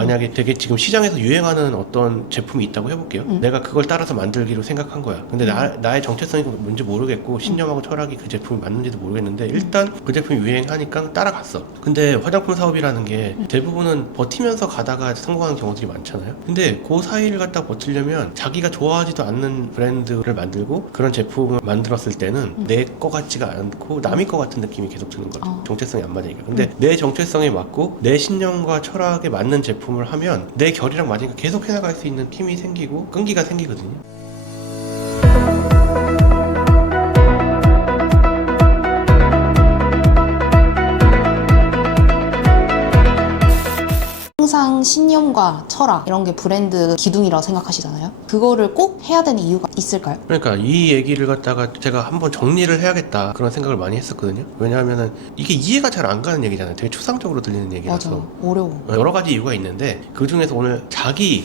만약에 되게 지금 시장에서 유행하는 어떤 제품이 있다고 해볼게요. 내가 그걸 따라서 만들기로 생각한 거야. 근데 나의 정체성이 뭔지 모르겠고 신념하고 철학이 그 제품이 맞는지도 모르겠는데 일단 그 제품이 유행하니까 따라갔어. 근데 화장품 사업이라는 게 대부분은 버티면서 가다가 성공하는 경우들이 많잖아요. 근데 그 사이를 갖다 버티려면 자기가 좋아하지도 않는 브랜드를 만들고 그런 제품을 만들었을 때는 내 거 같지가 않고 남의 거 같은 느낌이 계속 드는 거죠. 정체성이 안 맞으니까. 근데 내 정체성에 맞고 내 신념과 철학에 맞는 제품을 하면 내 결이랑 맞으니까 계속 해나갈 수 있는 힘이 생기고 끈기가 생기거든요. 항상 신념과 철학 이런 게 브랜드 기둥이라고 생각하시잖아요. 그거를 꼭 해야 되는 이유가 있을까요? 그러니까 이 얘기를 갖다가 제가 한번 정리를 해야겠다 그런 생각을 많이 했었거든요. 왜냐하면은 이게 이해가 잘 안 가는 얘기잖아요. 되게 추상적으로 들리는 얘기라서. 맞아. 어려워. 여러 가지 이유가 있는데 그 중에서 오늘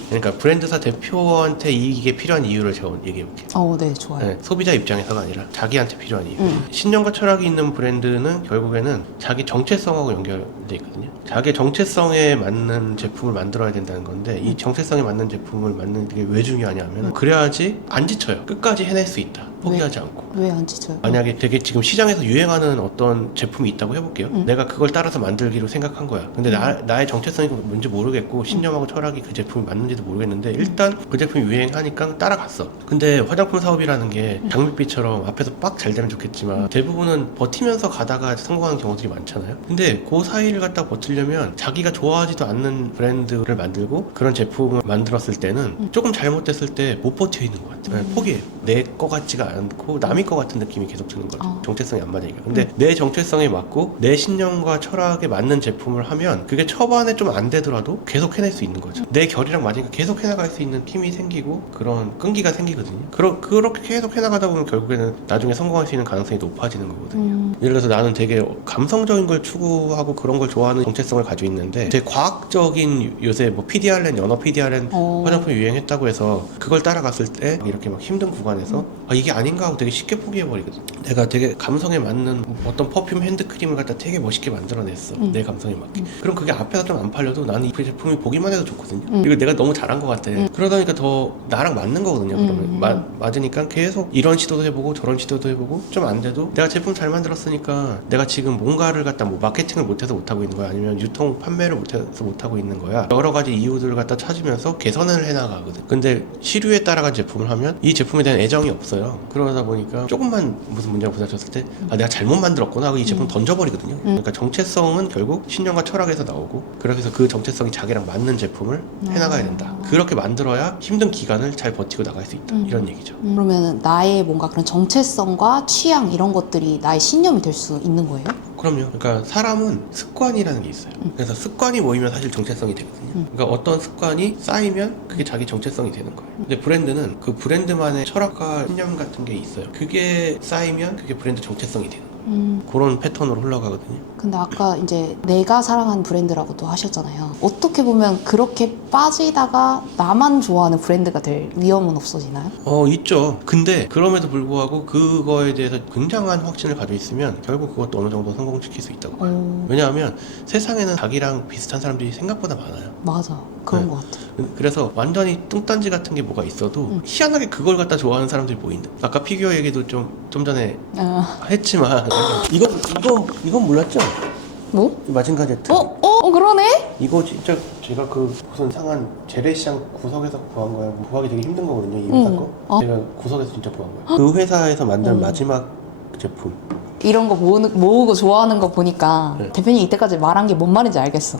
그러니까 브랜드사 대표한테 이게 필요한 이유를 제가 얘기해 볼게요. 네, 좋아요. 네, 소비자 입장에서가 아니라 자기한테 필요한 이유. 신념과 철학이 있는 브랜드는 결국에는 자기 정체성하고 연결돼 있거든요. 자기 정체성에 맞는 제품을 만들어야 된다는 건데 이 정체성에 맞는 제품을 만드는 게 왜 중요하냐면 그래야지 안 지쳐요. 끝까지 해낼 수 있다. 포기하지 않고. 왜 안 지쳐요? 만약에 되게 지금 시장에서 유행하는 어떤 제품이 있다고 해볼게요. 내가 그걸 따라서 만들기로 생각한 거야. 근데 나의 정체성이 뭔지 모르겠고 신념하고 철학이 그 제품이 맞는지도 모르겠는데 일단 그 제품이 유행하니까 따라갔어. 근데 화장품 사업이라는 게 장밋빛처럼 앞에서 빡 잘 되면 좋겠지만 대부분은 버티면서 가다가 성공하는 경우들이 많잖아요. 근데 그 사이를 갖다 버티려면 자기가 좋아하지도 않는 브랜드를 만들고 그런 제품을 만들었을 때는 조금 잘못됐을 때 못 버텨 있는 것 같아요. 포기해요. 내 거 같지가 않고 남의 거 같은 느낌이 계속 드는 거죠. 정체성이 안 맞으니까. 근데 내 정체성에 맞고 내 신념과 철학에 맞는 제품을 하면 그게 초반에 좀 안 되더라도 계속 해낼 수 있는 거죠. 내 결이랑 맞으니까 계속 해나갈 수 있는 힘이 생기고 그런 끈기가 생기거든요. 그렇게 계속 해나가다 보면 결국에는 나중에 성공할 수 있는 가능성이 높아지는 거거든요. 예를 들어서 나는 되게 감성적인 걸 추구하고 그런 걸 좋아하는 정체성을 가지고 있는데 되게 과학적인 요새 뭐 PDRN, 연어 PDRN 화장품이 유행했다고 해서 그걸 따라갔을 때 이렇게 막 힘든 구간에서 이게 아닌가 하고 되게 쉽게 포기해버리거든. 내가 되게 감성에 맞는 어떤 퍼퓸 핸드크림을 갖다 되게 멋있게 만들어냈어. 내 감성에 맞게. 그럼 그게 앞에서 좀 안 팔려도 나는 이 제품이 보기만 해도 좋거든요. 이거 내가 너무 잘한 것 같아. 그러다 보니까 더 나랑 맞는 거거든요. 그러면 맞으니까 계속 이런 시도도 해보고 저런 시도도 해보고 좀 안 돼도 내가 제품 잘 만들었으니까 내가 지금 뭔가를 갖다 뭐 마케팅을 못해서 못하고 있는 거야 아니면 유통 판매를 못해서 못하고 있는 거야 여러 가지 이유들을 갖다 찾으면서 개선을 해나가거든. 근데 시류에 따라간 제품을 하면 이 제품에 대한 애정이 없어요. 그러다 보니까 조금만 무슨 문제가 부딪혔을 때 내가 잘못 만들었구나 하고 이 제품 던져버리거든요. 그러니까 정체성은 결국 신념과 철학에서 나오고 그래서 그 정체성이 자기랑 맞는 제품을 해나가야 된다. 그렇게 만들어야 힘든 기간을 잘 버티고 나갈 수 있다. 이런 얘기죠. 그러면 나의 뭔가 그런 정체성과 취향 이런 것들이 나의 신념이 될 수 있는 거예요? 그럼요. 그러니까 사람은 습관이라는 게 있어요. 그래서 습관이 모이면 사실 정체성이 되거든요. 그러니까 어떤 습관이 쌓이면 그게 자기 정체성이 되는 거예요. 근데 브랜드는 그 브랜드만의 철학과 신념 같은 게 있어요. 그게 쌓이면 그게 브랜드 정체성이 되는 거예요. 그런 패턴으로 흘러가거든요. 근데 아까 이제 내가 사랑하는 브랜드라고도 하셨잖아요. 어떻게 보면 그렇게 빠지다가 나만 좋아하는 브랜드가 될 위험은 없어지나요? 있죠. 근데 그럼에도 불구하고 그거에 대해서 굉장한 확신을 가지고 있으면 결국 그것도 어느 정도 성공시킬 수 있다고 봐요. 왜냐하면 세상에는 자기랑 비슷한 사람들이 생각보다 많아요. 맞아. 그런 것 같아. 그래서 완전히 뚱딴지 같은 게 뭐가 있어도 희한하게 그걸 갖다 좋아하는 사람들이 보인다. 아까 피규어 얘기도 좀 전에 했지만 이건 몰랐죠? 뭐? 마징가 제트. 그러네? 이거 진짜 제가 그 무슨 상한 재래시장 구석에서 구한 거예요. 구하기 되게 힘든 거거든요. 이 회사 거. 제가 구석에서 진짜 구한 거예요. 그 회사에서 만든 마지막 제품. 이런 거 모으고 좋아하는 거 보니까 대표님 이때까지 말한 게 뭔 말인지 알겠어.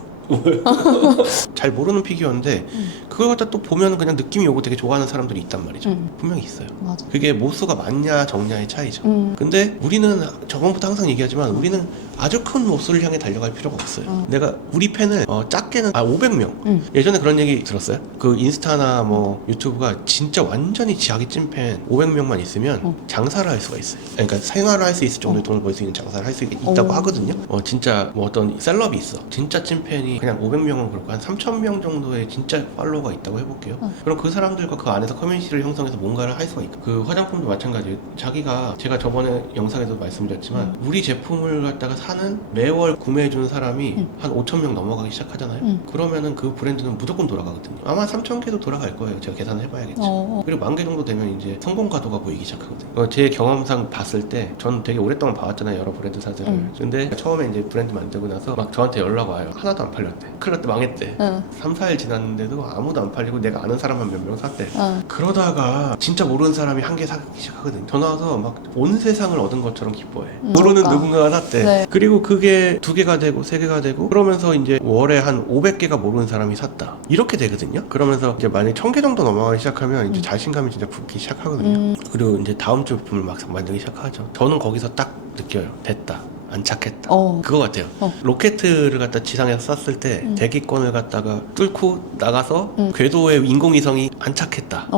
잘 모르는 피규어인데 그걸 갖다 또 보면 그냥 느낌이 오고 되게 좋아하는 사람들이 있단 말이죠. 분명히 있어요. 맞아. 그게 모수가 많냐 적냐의 차이죠. 근데 우리는 저번부터 항상 얘기하지만 우리는 아주 큰 모수를 향해 달려갈 필요가 없어요. 내가 우리 팬을 작게는 500명 예전에 그런 얘기 들었어요. 그 인스타나 뭐 유튜브가 진짜 완전히 자기 찐팬 500명만 있으면 장사를 할 수가 있어요. 그러니까 생활을 할 수 있을 정도의 돈을 벌 수 있는 장사를 할 수 있다고 하거든요. 진짜 뭐 어떤 셀럽이 있어. 진짜 찐팬이 사람이 그냥 500명은 그렇고 한 3,000명 정도의 진짜 팔로워가 있다고 해볼게요. 그럼 그 사람들과 그 안에서 커뮤니티를 형성해서 뭔가를 할 수가 있고, 그 화장품도 마찬가지예요. 자기가, 제가 저번에 영상에도 말씀드렸지만 우리 제품을 갖다가 사는 매월 구매해주는 사람이 한 5,000명 넘어가기 시작하잖아요. 그러면은 그 브랜드는 무조건 돌아가거든요. 아마 3,000개도 돌아갈 거예요. 제가 계산을 해봐야겠죠. 그리고 10,000개 정도 되면 이제 성공 가도가 보이기 시작하거든요. 제 경험상 봤을 때 전 되게 오랫동안 봐왔잖아요, 여러 브랜드사들을. 근데 처음에 이제 브랜드 만들고 나서 막 저한테 연락 와요. 하나도 안 팔렸대. 큰일 났대, 망했대. 3-4일 지났는데도 아무도 안 팔리고 내가 아는 사람만 몇 명 샀대. 그러다가 진짜 모르는 사람이 한 개 사기 시작하거든요. 전화 와서 막 온 세상을 얻은 것처럼 기뻐해. 모르는 그러니까. 누군가가 샀대. 네. 그리고 그게 2개가 되고 3개가 되고 그러면서 이제 월에 한 500개가 모르는 사람이 샀다. 이렇게 되거든요. 그러면서 이제 만약에 1,000개 정도 넘어가기 시작하면 이제 자신감이 진짜 붙기 시작하거든요. 그리고 이제 다음 제품을 막 만들기 시작하죠. 저는 거기서 딱 느껴요. 됐다. 안착했다. 그거 같아요. 로켓을 갖다 지상에서 쐈을 때 대기권을 갖다가 뚫고 나가서 궤도에 인공위성이 안착했다.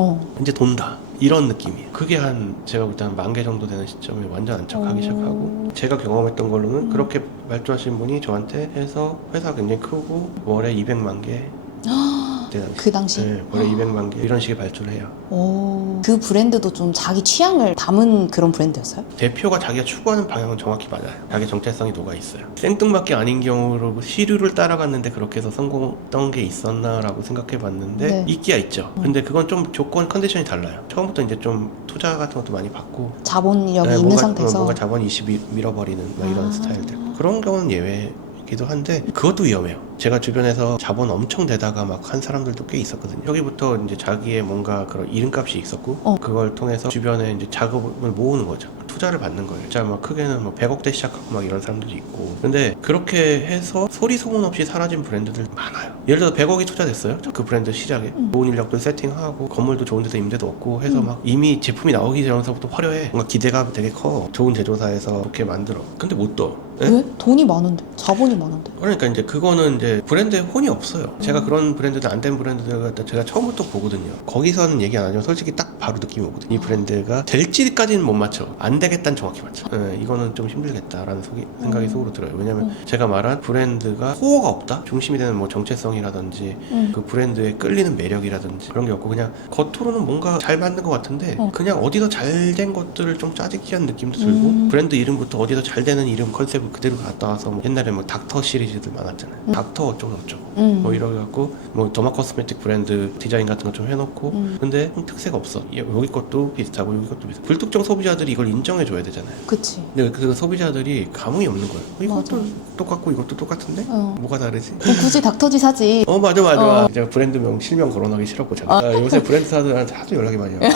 이제 돈다. 이런 느낌이에요. 그게 제가 볼 때 한 10,000개 정도 되는 시점에 완전 안착하기 시작하고, 제가 경험했던 걸로는 그렇게 말씀하신 분이 저한테 해서 회사가 굉장히 크고 월에 200만 개 그 당시? 네, 월에 200만 개 이런 식의 발주를 해요. 그 브랜드도 좀 자기 취향을 담은 그런 브랜드였어요? 대표가 자기가 추구하는 방향은 정확히 맞아요. 자기 정체성이 녹아있어요. 생뚱맞게 아닌 경우로 시류를 따라갔는데 그렇게 해서 성공했던 게 있었나라고 생각해봤는데 네. 있기야 있죠. 근데 그건 좀 조건 컨디션이 달라요. 처음부터 이제 좀 투자 같은 것도 많이 받고 자본력이 네, 있는 뭔가, 상태에서? 뭔가 자본이 밀어버리는 막 이런 스타일들. 그런 경우는 예외이기도 한데 그것도 위험해요. 제가 주변에서 자본 엄청 내다가 막 한 사람들도 꽤 있었거든요. 여기부터 이제 자기의 뭔가 그런 이름값이 있었고 그걸 통해서 주변에 이제 자금을 모으는 거죠. 투자를 받는 거예요. 진짜 막 크게는 뭐 100억대 시작하고 막 이런 사람들이 있고. 근데 그렇게 해서 소리 소문 없이 사라진 브랜드들 많아요. 예를 들어 100억이 투자됐어요. 그 브랜드 시작에 좋은 인력도 세팅하고 건물도 좋은 데서 임대도 얻고 해서 막 이미 제품이 나오기 전서부터 화려해. 뭔가 기대가 되게 커. 좋은 제조사에서 그렇게 만들어. 근데 못 떠. 네? 왜? 돈이 많은데, 자본이 많은데. 그러니까 이제 그거는 이제 브랜드에 혼이 없어요. 제가 그런 브랜드들, 안 된 브랜드들 갖다 제가 처음부터 보거든요. 거기서는 얘기 안 하지만 솔직히 딱 바로 느낌이 오거든요. 이 브랜드가 될지까지는 못 맞춰. 안 되겠다는 정확히 맞춰. 네, 이거는 좀 힘들겠다라는 생각이 속으로 들어요. 왜냐면 제가 말한 브랜드가 코어가 없다? 중심이 되는 뭐 정체성이라든지 그 브랜드에 끌리는 매력이라든지 그런 게 없고 그냥 겉으로는 뭔가 잘 만든 것 같은데 그냥 어디서 잘 된 것들을 좀 짜집기한 느낌도 들고 브랜드 이름부터 어디서 잘 되는 이름 컨셉을 그대로 갖다 와서 뭐 옛날에 뭐 닥터 시리즈들 많았잖아요. 닥터 어쩌고 저쩌고 뭐 이래갖고 뭐 더마 코스메틱 브랜드 디자인 같은 거 좀 해놓고 근데 특색 없어. 여기 것도 비슷하고 여기 것도 비슷하고 불특정 소비자들이 이걸 인정해줘야 되잖아요. 그치. 근데 그 소비자들이 감흥이 없는 거예요. 이것도 맞아. 똑같고 이것도 똑같은데 뭐가 다르지? 굳이 닥터지 사지. 맞아. 제가 브랜드명 실명 거론하기 싫었고 제가 요새 브랜드사들한테 하도 연락이 많이 와요.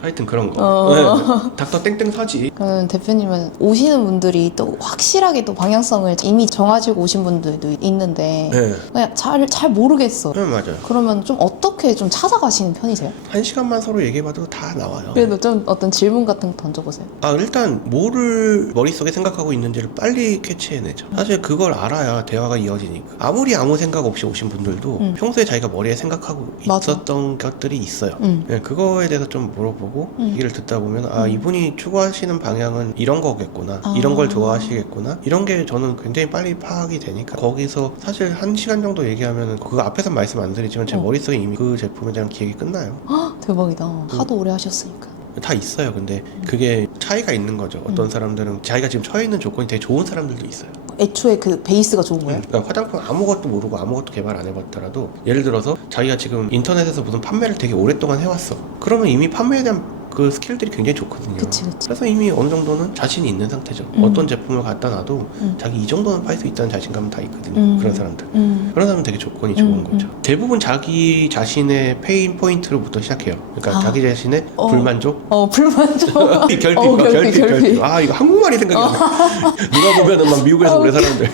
하여튼 그런 거. 네. 닥터 땡땡 사지. 그러면 대표님은 오시는 분들이 또 확실하게 또 방향성을 이미 정하시고 오신 분들도 있는데 네. 그냥 잘 모르겠어. 네, 맞아요. 그러면 좀 어떻게 좀 찾아가시는 편이세요? 1시간만 서로 얘기해봐도 다 나와요. 그래도 좀 어떤 질문 같은 거 던져보세요. 일단 뭐를 머릿속에 생각하고 있는지를 빨리 캐치해내죠. 사실 그걸 알아야 대화가 이어지니까. 아무리 아무 생각 없이 오신 분들도 평소에 자기가 머리에 생각하고 맞아. 있었던 것들이 있어요. 네, 그거에 대해서 좀 물어보고 얘기를 듣다 보면 이분이 추구하시는 방향은 이런 거겠구나. 이런 걸 좋아하시겠구나. 이런 게 저는 굉장히 빨리 파악이 되니까 거기서 사실 1시간 정도 얘기하면 그거 앞에서 말씀 안 드리지만 제 머릿속에 이미 그 제품에 대한 기획이 끝나요. 대박이다. 하도 오래 하셨으니까. 다 있어요. 근데 그게 차이가 있는 거죠. 어떤 사람들은 자기가 지금 처해 있는 조건이 되게 좋은 사람들도 있어요. 애초에 그 베이스가 좋은 거예요? 그러니까 화장품 아무것도 모르고 아무것도 개발 안 해봤더라도 예를 들어서 자기가 지금 인터넷에서 무슨 판매를 되게 오랫동안 해왔어. 그러면 이미 판매에 대한 그 스킬들이 굉장히 좋거든요. 그치. 그래서 이미 어느 정도는 자신이 있는 상태죠. 어떤 제품을 갖다 놔도 자기 이 정도는 팔 수 있다는 자신감은 다 있거든요. 그런 사람들. 그런 사람은 되게 조건이 좋은 거죠. 대부분 자기 자신의 페인 포인트로부터 시작해요. 그러니까 자기 자신의 불만족, 불만족. 결핍. 이거 한국말이 생각이 안 나. 누가 보면은 막 미국에서 오래 사람들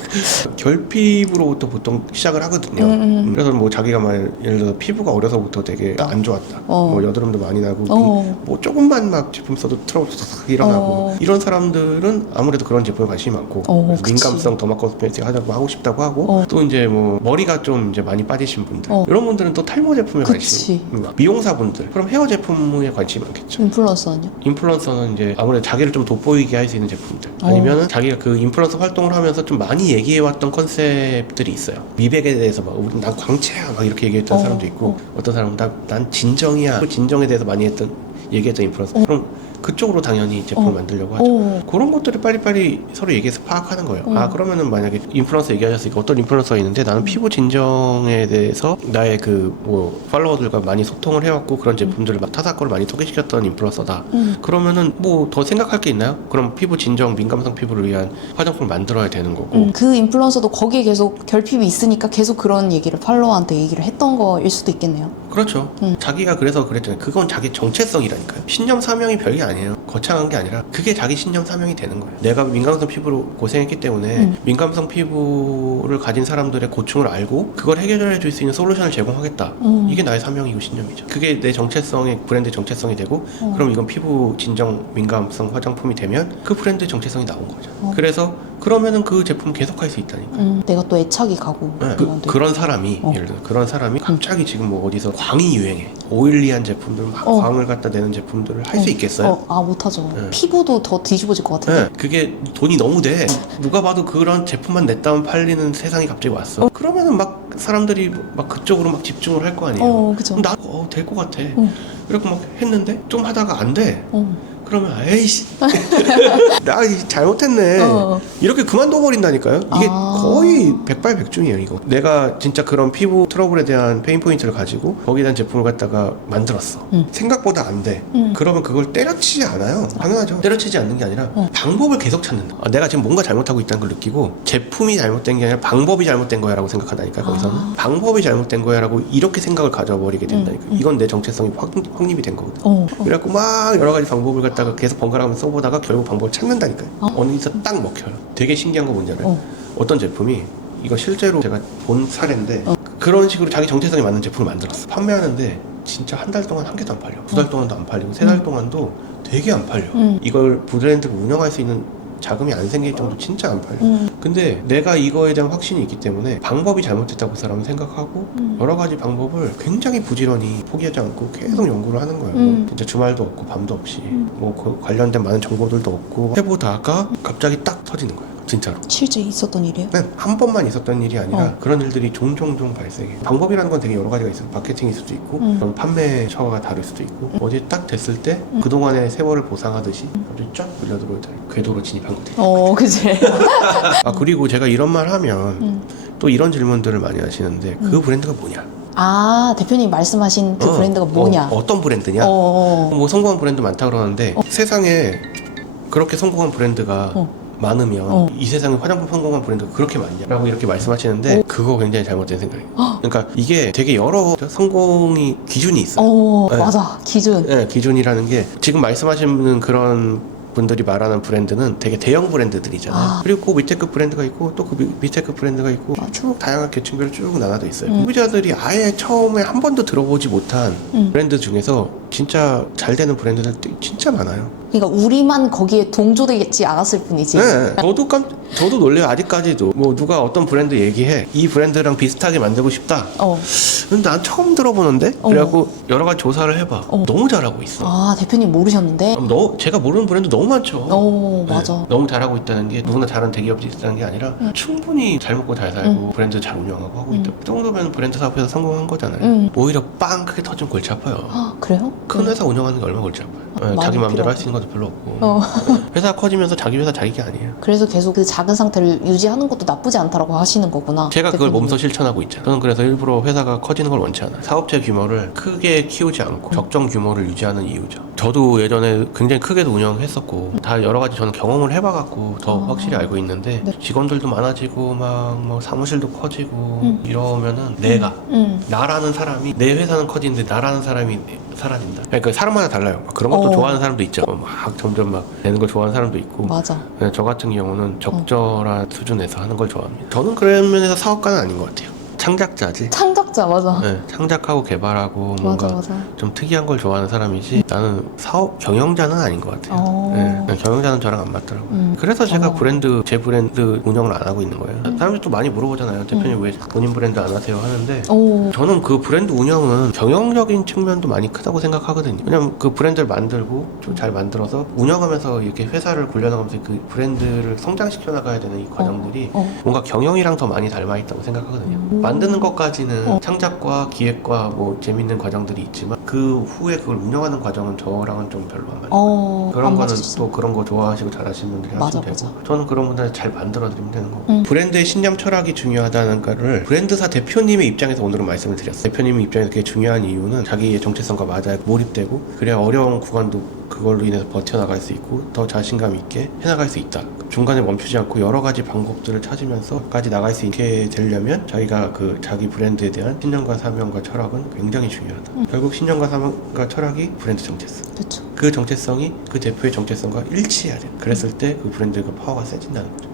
결핍으로부터 보통 시작을 하거든요. 그래서 뭐 자기가 예를 들어 피부가 어려서부터 되게 안 좋았다. 뭐 여드름도 많이 나고 뭐 조금만 막 제품 써도 트러블 싹 일어나고 이런 사람들은 아무래도 그런 제품에 관심이 많고 그래서 그치. 민감성 더마 코스메틱 하고 싶다고 하고 또 이제 뭐 머리가 좀 이제 많이 빠지신 분들 이런 분들은 또 탈모 제품에 관심 미용사분들 그럼 헤어 제품에 관심이 많겠죠. 인플루언서는요? 인플루언서는 이제 아무래도 자기를 좀 돋보이게 할 수 있는 제품들 아니면은 자기가 그 인플루언서 활동을 하면서 좀 많이 얘기해왔던 컨셉들이 있어요. 미백에 대해서 막 난 광채야 막 이렇게 얘기했던 사람도 있고 어떤 사람은 난 진정이야 진정에 대해서 많이 얘기했던 인플루언서 그럼 그쪽으로 당연히 제품을 만들려고 하죠. 그런 것들을 빨리빨리 서로 얘기해서 파악하는 거예요. 아 그러면은 만약에 인플루언서 얘기하셨으니까 어떤 인플루언서가 있는데 나는 피부 진정에 대해서 나의 그 뭐 팔로워들과 많이 소통을 해왔고 그런 제품들을 막 타사 거를 많이 소개시켰던 인플루언서다. 그러면은 뭐 더 생각할 게 있나요? 그럼 피부 진정 민감성 피부를 위한 화장품을 만들어야 되는 거고 그 인플루언서도 거기에 계속 결핍이 있으니까 계속 그런 얘기를 팔로워한테 얘기를 했던 거일 수도 있겠네요. 그렇죠. 자기가 그래서 그랬잖아요. 그건 자기 정체성이라니까요. 신념 사명이 별게 아니에요. 거창한 게 아니라 그게 자기 신념 사명이 되는 거예요. 내가 민감성 피부로 고생했기 때문에 민감성 피부를 가진 사람들의 고충을 알고 그걸 해결해 줄 수 있는 솔루션을 제공하겠다. 이게 나의 사명이고 신념이죠. 그게 내 정체성의 브랜드 정체성이 되고 그럼 이건 피부 진정 민감성 화장품이 되면 그 브랜드 정체성이 나온 거죠. 그래서 그러면은 그 제품 계속 할 수 있다니까. 내가 또 애착이 가고 그런 사람이 예를 들어 그런 사람이 갑자기 지금 뭐 어디서 광이 유행해 오일리한 제품들 막 광을 갖다 내는 제품들을 할 수 있겠어요? 못하죠. 피부도 더 뒤집어질 것 같은데. 그게 돈이 너무 돼. 누가 봐도 그런 제품만 냈다면 팔리는 세상이 갑자기 왔어. 그러면은 막 사람들이 막 그쪽으로 막 집중을 할 거 아니에요. 그죠. 나도 될 것 같아. 이렇게 막 했는데 좀 하다가 안 돼. 그러면 에이씨 나 잘못했네 이렇게 그만둬 버린다니까요. 이게 거의 백발백중이에요. 이거 내가 진짜 그런 피부 트러블에 대한 페인 포인트를 가지고 거기에 대한 제품을 갖다가 만들었어. 생각보다 안 돼. 그러면 그걸 때려치지 않아요. 당연하죠. 때려치지 않는 게 아니라 방법을 계속 찾는다. 내가 지금 뭔가 잘못하고 있다는 걸 느끼고 제품이 잘못된 게 아니라 방법이 잘못된 거야 라고 생각한다니까. 거기서는 방법이 잘못된 거야 라고 이렇게 생각을 가져버리게 된다니까. 이건 내 정체성이 확립이 된 거거든. 그래갖고 막 여러 가지 방법을 갖다가 계속 번갈아가면서 써보다가 결국 방법을 찾는다니까요. 어느서 딱 먹혀요. 되게 신기한 거 뭔지 알아요? 어떤 제품이 이거 실제로 제가 본 사례인데 그런 식으로 자기 정체성에 맞는 제품을 만들었어. 판매하는데 진짜 한 달 동안 한 개도 안 팔려. 2달 동안도 안 팔리고 3달 동안도 되게 안 팔려. 이걸 브랜드를 운영할 수 있는 자금이 안 생길 정도 진짜 안 팔려. 근데 내가 이거에 대한 확신이 있기 때문에 방법이 잘못됐다고 그 사람은 생각하고 여러 가지 방법을 굉장히 부지런히 포기하지 않고 계속 연구를 하는 거예요. 뭐 진짜 주말도 없고 밤도 없이 뭐 그 관련된 많은 정보들도 얻고 해보다가 갑자기 딱 터지는 거예요. 진짜로. 실제 있었던 일이에요? 네, 한 번만 있었던 일이 아니라 그런 일들이 종종 발생해요. 방법이라는 건 되게 여러 가지가 있어요. 마케팅일 수도 있고 그럼 판매 처가 다를 수도 있고 어디 딱 됐을 때 그동안의 세월을 보상하듯이 갑자기 쫙 밀려들어오다 궤도로 진입한 거죠. 그치. 그리고 제가 이런 말 하면 또 이런 질문들을 많이 하시는데 그 브랜드가 뭐냐? 대표님 말씀하신 그 브랜드가 뭐냐? 어떤 브랜드냐? 뭐 성공한 브랜드 많다 그러는데 세상에 그렇게 성공한 브랜드가 많으면 이 세상에 화장품 성공한 브랜드가 그렇게 많냐라고 이렇게 말씀하시는데 그거 굉장히 잘못된 생각이에요. 그러니까 이게 되게 여러 성공이 기준이 있어요. 네. 맞아. 기준. 네, 기준이라는 게 지금 말씀하시는 그런 분들이 말하는 브랜드는 되게 대형 브랜드들이잖아요. 그리고 그 밑에 급 브랜드가 있고 또 그 밑에 급 브랜드가 있고 쭉 다양한 계층별로 쭉 나눠져 있어요. 소비자들이 아예 처음에 한 번도 들어보지 못한 브랜드 중에서 진짜 잘 되는 브랜드들 진짜 많아요. 그러니까 우리만 거기에 동조되지 않았을 뿐이지. 네, 저도 놀래요. 아직까지도 뭐 누가 어떤 브랜드 얘기해 이 브랜드랑 비슷하게 만들고 싶다. 근데 난 처음 들어보는데 그래갖고 여러 가지 조사를 해봐. 너무 잘하고 있어. 대표님 모르셨는데? 제가 모르는 브랜드 너무 많죠. 맞아. 네, 너무 잘하고 있다는 게 누구나 잘하는 대기업이 있다는 게 아니라 충분히 잘 먹고 잘 살고 브랜드 잘 운영하고 하고 있다. 그 정도면 브랜드 사업에서 성공한 거잖아요. 오히려 빵 크게 터지면 골치 아파요. 그래요? 큰 회사 운영하는 게 얼마나 골치 아파요. 자기 마음대로 할 수 있는 것도 별로 없고 회사 커지면서 자기 회사 자기게 아니에요. 그래서 계속 그 작은 상태를 유지하는 것도 나쁘지 않다라고 하시는 거구나. 제가 그걸 대표님이. 몸소 실천하고 있잖아요. 저는 그래서 일부러 회사가 커지는 걸 원치 않아요. 사업체 규모를 크게 키우지 않고 적정 규모를 유지하는 이유죠. 저도 예전에 굉장히 크게도 운영했었고 다 여러 가지 저는 경험을 해봐갖고 더 확실히 알고 있는데 직원들도 많아지고 막 뭐 사무실도 커지고 이러면은 내가 나라는 사람이 내 회사는 커지는데 나라는 사람이 사라진다. 그러니까 사람마다 달라요. 막 그런 것도 좋아하는 사람도 있죠. 막 점점 막 되는 걸 좋아하는 사람도 있고. 맞아. 저 같은 경우는 적절한 수준에서 하는 걸 좋아합니다. 저는 그런 면에서 사업가는 아닌 것 같아요. 창작자지. 맞아, 맞아. 네, 창작하고 개발하고 뭔가 맞아, 맞아. 좀 특이한 걸 좋아하는 사람이지 나는 사업 경영자는 아닌 것 같아요. 네, 경영자는 저랑 안 맞더라고요. 그래서 제가 제 브랜드 운영을 안 하고 있는 거예요. 사람들이 또 많이 물어보잖아요. 대표님 왜 본인 브랜드 안 하세요 하는데 오. 저는 그 브랜드 운영은 경영적인 측면도 많이 크다고 생각하거든요. 왜냐면 그 브랜드를 만들고 좀 잘 만들어서 운영하면서 이렇게 회사를 굴려나가면서 그 브랜드를 성장시켜 나가야 되는 이 과정들이 뭔가 경영이랑 더 많이 닮아 있다고 생각하거든요. 만드는 것까지는 창작과 기획과 뭐 재밌는 과정들이 있지만 그 후에 그걸 운영하는 과정은 저랑은 좀 별로 안 맞아요. 그런 안 거는 맞으시죠? 또 그런 거 좋아하시고 잘하시는 분들이 맞아, 하시면 되고 맞아. 저는 그런 분들 잘 만들어 드리면 되는 거고 브랜드의 신념 철학이 중요하다는 거를 브랜드사 대표님의 입장에서 오늘은 말씀을 드렸어요. 대표님 입장에서 그게 중요한 이유는 자기의 정체성과 맞아야 몰입되고 그래야 어려운 구간도 그걸로 인해서 버텨나갈 수 있고 더 자신감 있게 해나갈 수 있다. 중간에 멈추지 않고 여러 가지 방법들을 찾으면서까지 나갈 수 있게 되려면 자기가 그 자기 브랜드에 대한 신념과 사명과 철학은 굉장히 중요하다. 결국 신념과 사명과 철학이 브랜드 정체성. 그렇죠. 그 정체성이 그 대표의 정체성과 일치해야 돼. 그랬을 때 그 브랜드가 파워가 세진다는 거죠.